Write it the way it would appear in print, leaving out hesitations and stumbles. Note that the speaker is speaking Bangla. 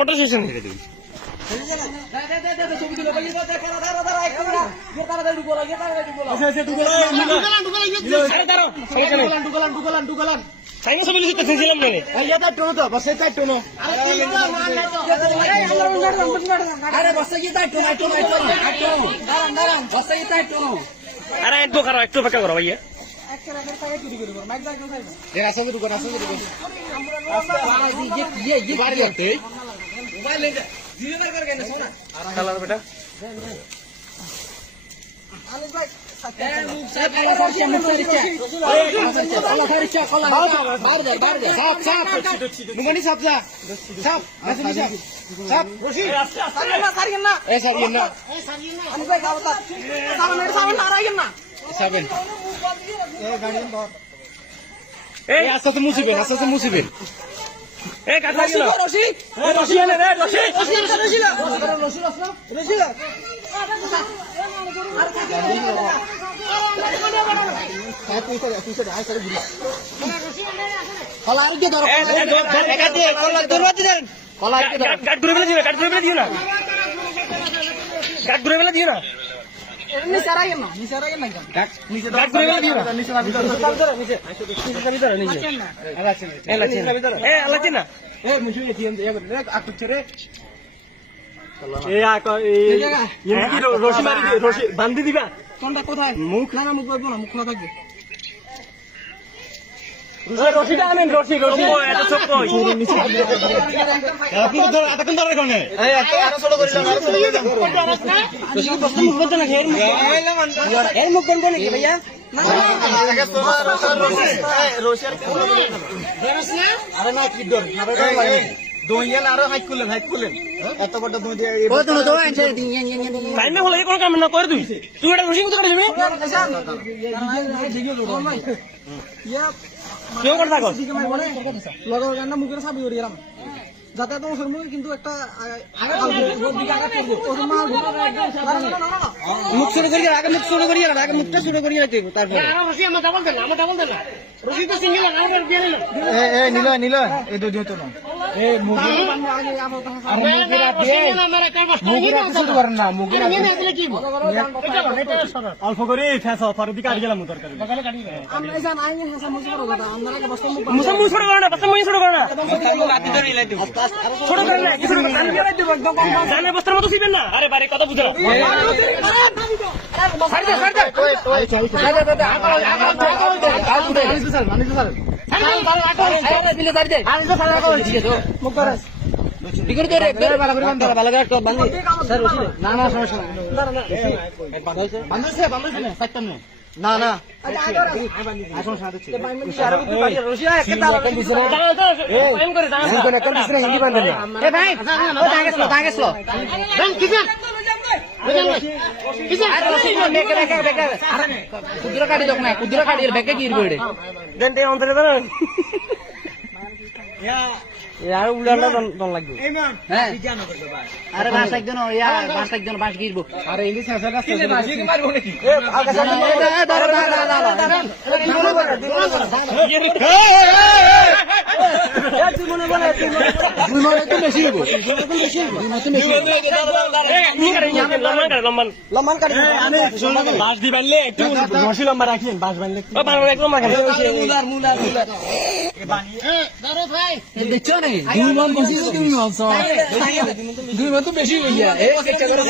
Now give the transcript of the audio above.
ফটো সেশন করে দিই চাইনিজ ছবি লিখতে চেয়েছিলাম না রে তো বস তাই টোনো আরে বস কি তাই টোনো দাঁড়ান বস কি তাই টোনো আরে একটু করো একটু অপেক্ষা করো ভাইয়া বেটা আস্তে মুসিবেন এ কাটা গেল রশি এনে রে রশি গাট ঘুরে ফেলে দিও না গাট ঘুরে ফেলে দিও না রশি বান্ধি দিবা কোথায় মুখ না মুখ পাবো না মুখ খোলা থাকবে রশিটা আনেন রশি এত ছোট এতক্ষণ ধরে কোনে এর মুখ বন্ধ নাকি ভাইয়া আরে না কি ডর দইয়েন আরো হাইট করলেন এত বড় দই দিয়ে টাইমে হলে কোন কাম না করে তুই এটা রশি কোথায় যাবি কেউ করে থাকো লগর গান্না মুখের সাবি করে গেলাম যাতে তোমার মুখে কিন্তু একটা মুখ শুরু করি আগে মুখ শুরু করি আগে মুখটা শুরু করি তারপরে নিল এই দুই তো না অল্প করে পরের দিকে আটে গেলাম তরকারি বস্তার মতো ছিবেন না আরে বারে কথা বুঝো না না কুদ্র কাটি দোক না কুদ্র কাটি বেকে কি ইরবে দেনতে অন্তরে দাঁড়ান यार उड़ाला don লাগবে হ্যাঁ আরে বাস একজন বাস গিরব আরে ইংলিশ ভাষা রাস্তা কি বাস কি মারবো নাকি এ আকাশে লম্বান কাটি বাস দি বানলে একটু রশি লম্বা রাখেন বাস বানলে ও বানলে একদম লম্বা কাটি মুলার দাঁড়ো ভাই দেখছো না দুই মান বসি তুমি মানছো দুই মান তো বেশি হইয়া এ চেষ্টা করো